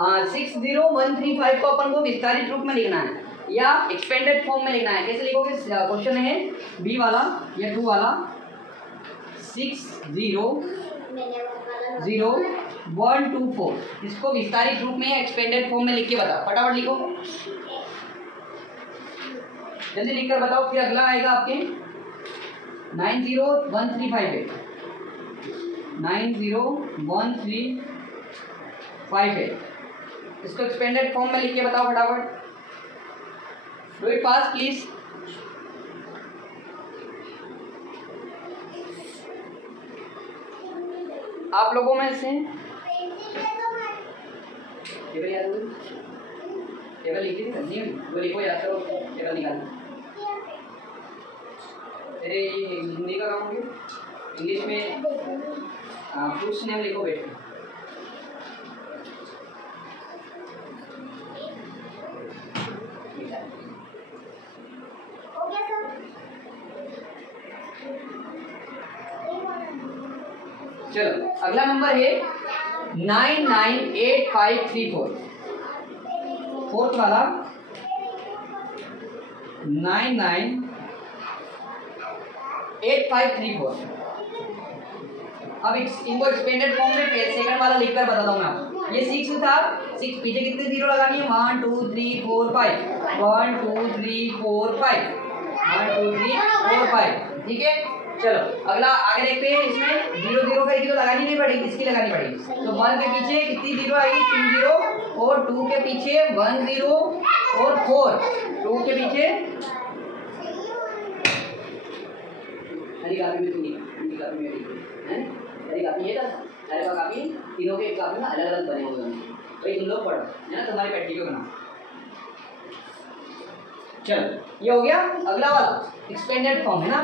60,135 को अपन को विस्तारित रूप में लिखना है या एक्सपेंडेड फॉर्म में लिखना है। कैसे लिखोगे? क्वेश्चन है बी वाला या 2 वाला 60,124 इसको विस्तारित रूप में या एक्सपेंडेड फॉर्म में लिख के बताओ। फटाफट लिखो, जल्दी लिखकर बताओ। फिर अगला आएगा आपके 90,135 90,135 इसको एक्सपेंडेड फॉर्म में लिख के बताओ फटाफट। Do it fast please. आप लोगों में से टेबल याद होगी? टेबल लिखी थी करनी है वो लिखो, याद करो टेबल निकालना। अरे ये हिंदी का काम हो गया, इंग्लिश में फ्रूट्स नेम लिखो बेटे। चलो अगला नंबर है 998534 फोर्थ वाला 998534। अब इनको एक्सपेंडेड फॉर्म में सेकंड वाला लिखकर बताता हूँ मैं आपको। ये 6 था, 6 पीछे कितने जीरो लगानी है? 1 2 3 4 5 1 2 3 4 5 1 2 3 4 5 ठीक है। चलो अगला आगे देखते हैं। इसमें 0 0 करके तो लगानी नहीं पड़ेगी, इसकी लगानी पड़ेगी। तो 1 के पीछे कितनी जीरो आएगी? 2 0 और 2 के पीछे 1 0 और 4 2 के पीछे हरी कापी में नहीं, हरी कापी में है हरी कापी ये था हरी कापी तीनों के एक कापी में अलग अलग बने हुए हैं। भाई तुम लोग पढ़ो है ना, तुम्हारी प्रैक्टिकल बना। चलो ये हो गया। अगला वाला एक्सपेंडेड फॉर्म है ना,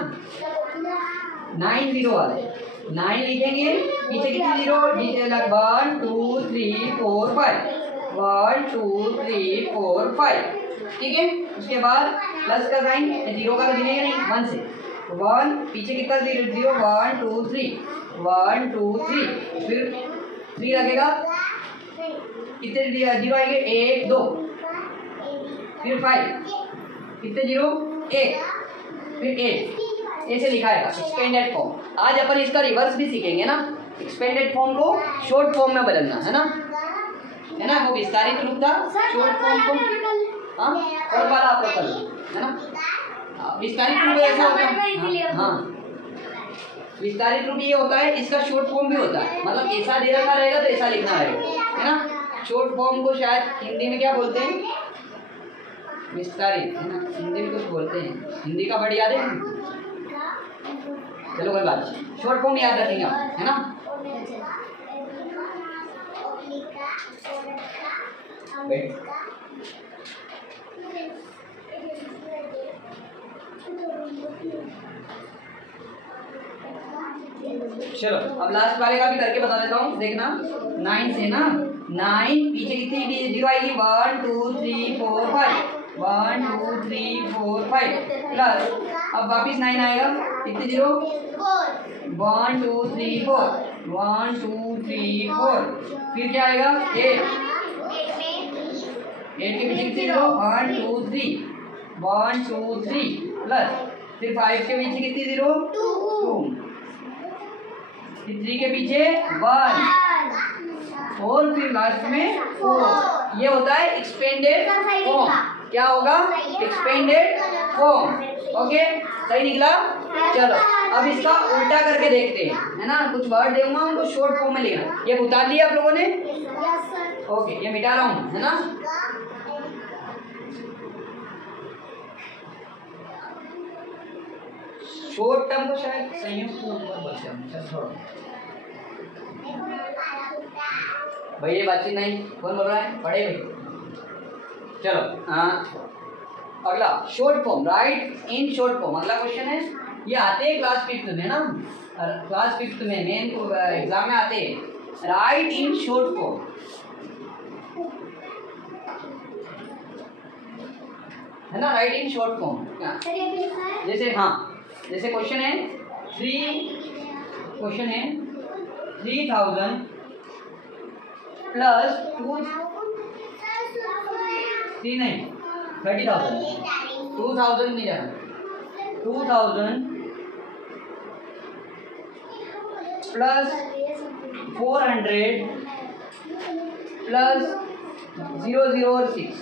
90 वाले 9 लिखेंगे, पीछे कितने जीरो? 1 2 3 4 5 1 2 3 4 5 ठीक है। उसके बाद प्लस का साइन, जीरो का तो गिनेंगे नहीं 1 से 1 पीछे कितना जीरो? 1 2 3 1 2 3 फिर 3 लगेगा, कितने जीरो आएंगे? 1 2 फिर 5 कितने जीरो? 1 फिर 8 ऐसे लिखा है एक्सपेंडेड फॉर्म। आज अपन इसका रिवर्स भी सीखेंगे ना, एक्सपेंडेड फॉर्म को शॉर्ट फॉर्म में बदलना है ना, वो विस्तारित रूप था शॉर्ट फॉर्म को। हाँ और वाला आप लोग कर लो है ना। विस्तारित रूप ऐसा होता है, हाँ विस्तारित रूप ये होता है, इसका शॉर्ट फॉर्म भी होता है। मतलब ऐसा दे रखा रहेगा तो ऐसा लिखना रहेगा है ना। शॉर्ट फॉर्म को शायद हिंदी में क्या बोलते हैं? विस्तारित है ना, हिंदी में कुछ बोलते हैं। हिंदी का वर्ड याद है? चलो कोई बात नहीं, शॉर्ट फॉर्म याद रखेंगे आप है ना। चलो अब लास्ट वाले का भी करके बता देता हूँ, देखना 9 से ना 9 पीछे कितनी जीरो आएगी? 1 2 3 4 5 1 2 3 4 5 प्लस अब वापिस 9 आएगा, कितने जीरो? 1 2 3 4 1 2 3 4 फिर क्या आएगा? 8 के पीछे कितने जीरो? 1 2 3 1 2 3 प्लस फिर 5 के पीछे कितनी जीरो? 2 फिर 3 के पीछे 1 और फिर लास्ट में 4। ये होता है एक्सपेंडेड फॉर्म। क्या होगा? Expanded form. ओके सही निकला। चलो अब इसका उल्टा करके देखते हैं है ना। कुछ वर्ड दूंगा उनको शॉर्ट फॉर्म में लिखना। ये उतार लिया आप लोगों ने? ओके ये मिटा रहा हूँ है ना। शॉर्ट टर्म को शायद संयुक्त बोलते हैं। भाई ये बातचीत नहीं, कौन बोल रहा है? पढ़े भाई। चलो अगला short form, right in short form. अगला क्वेश्चन है, ये आते हैं क्लास 5th में ना, क्लास 5th में मेन एग्जाम में आते हैं। राइट इन शॉर्ट फॉर्म है ना, राइट इन शॉर्ट फॉर्म। जैसे हाँ जैसे क्वेश्चन है 3000 प्लस 2 3 नहीं 30,000, 2000 नहीं जाना, 2000 प्लस 400 प्लस 00 और 6,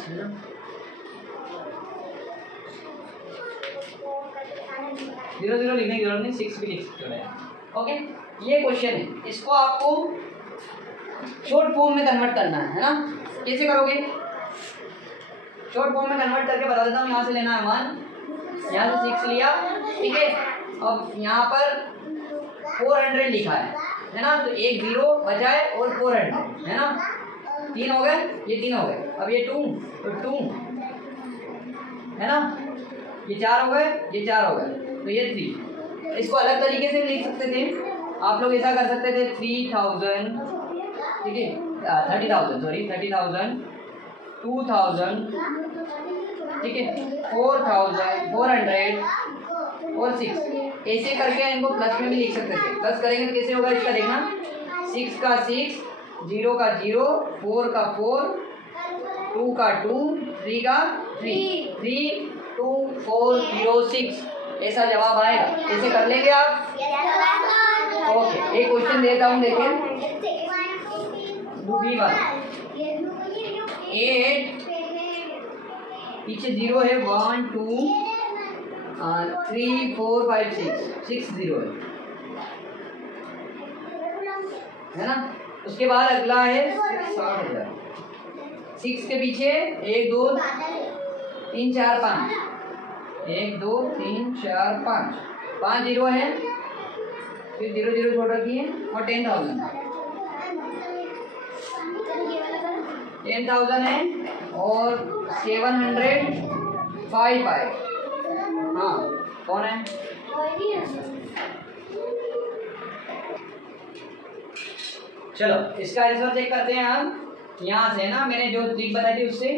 00 लिखने की जरूरत नहीं, 6 भी लिख सकते हो। ओके, ये क्वेश्चन है, इसको आपको शॉर्ट फॉर्म में कन्वर्ट करना है ना। कैसे करोगे? शॉर्ट फॉर्म में कन्वर्ट करके बता देता हूँ। यहाँ से लेना है 1, यहाँ से 6 लिया, ठीक है। अब यहाँ पर 400 लिखा है ना, तो एक 0 बचा है और 400 है ना, 3 हो गए, ये 3 हो गए। अब ये 2 तो 2 है ना, ये 4 हो गए, ये 4 हो गए, तो ये 3। इसको अलग तरीके से लिख सकते थे आप लोग, ऐसा कर सकते थे 3000, ठीक है, 30,000 सॉरी 30,000, 2000, ठीक है, 4,000, 400 और 6, ऐसे करके इनको प्लस में भी लिख सकते थे। प्लस करेंगे तो कैसे होगा इसका देखना, 6 का 6, 0 का 0, 4 का 4, 2 का 2, 3 का 3, 3 2 4 0 6, ऐसा जवाब आएगा। ऐसे कर लेंगे आप। ओके, एक क्वेश्चन देता हूँ, देखें दूसरी बात, 8 पीछे 0 है, 1 2 3 4 5 6 0 है ना। उसके बाद अगला है 60,000, 6 के पीछे 1 2 3 4 5, 1 2 3 4 5, 5 0 है, फिर 0 0 छोड़ रखी है, और 10,000 है, और 705 आए। हाँ, कौन है? चलो इसका आंसर चेक करते हैं हम। यहाँ से ना, मैंने जो ट्रिक बताई थी उससे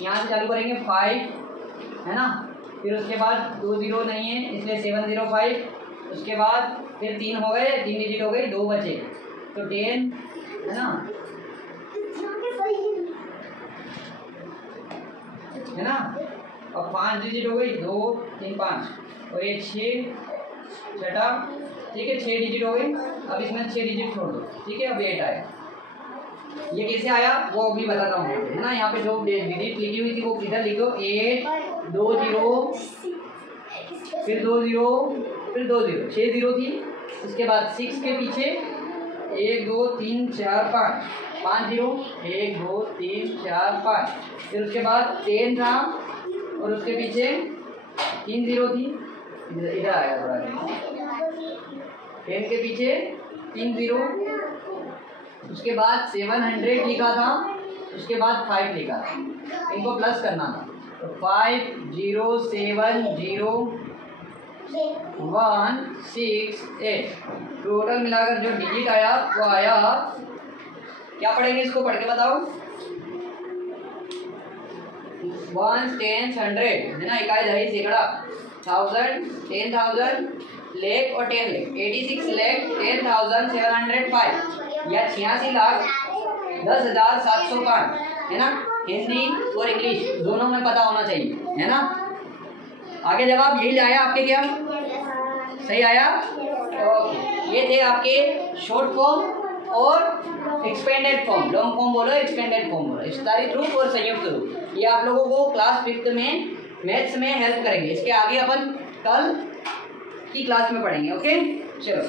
यहाँ से चालू करेंगे, 5 है ना, फिर उसके बाद 2 0 नहीं है इसलिए 705, उसके बाद फिर 3 हो गए, 3 डिजिट हो गई, 2 बचे तो 10 है ना, है ना, और 5 डिजिट हो गई, 2 3 5, और ये 6 छठा, ठीक है, 6 डिजिट हो गई। अब इसमें 6 डिजिट छोड़ दो, ठीक है, अब 8 आया। ये कैसे आया वो अभी बताता हूँ, है ना। यहाँ पे जो डिजिट लिखी हुई थी वो इधर लिखो, 8 2 0 फिर 2 0 फिर 2 0, 6 0 थी। उसके बाद 6 के पीछे 1 2 3 4 5, 5 0, 1 2 3 4 5, फिर उसके बाद 10 था, और उसके पीछे 3 0 थी, इधर आएगा थोड़ा, 10 के पीछे 3 0, उसके बाद 700 लिखा था, उसके बाद 5 लिखा था, इनको प्लस करना था, तो 5 0 7 0 1 6 8, टोटल मिलाकर जो डिजिट आया वो आया, क्या पढ़ेंगे इसको, पढ़ के बताओ, 1 10 100 है ना, इकाई दहाई सैकड़ा, 1000 10,000 लाख और 10 लाख, 86 लाख 10,705 या 86,10,705 है ना। हिंदी और इंग्लिश दोनों में पता होना चाहिए, है ना। आगे जवाब यही आया आपके, क्या सही आया? ओके, ये थे आपके शॉर्ट फॉर्म और एक्सपेंडेड फॉर्म। लॉन्ग फॉर्म बोलो, एक्सपेंडेड फॉर्म बोलो, विस्तारित रूप और संयुक्त रूप। ये आप लोगों को क्लास 5th में मैथ्स में हेल्प करेंगे। इसके आगे अपन कल की क्लास में पढ़ेंगे। ओके, चलो।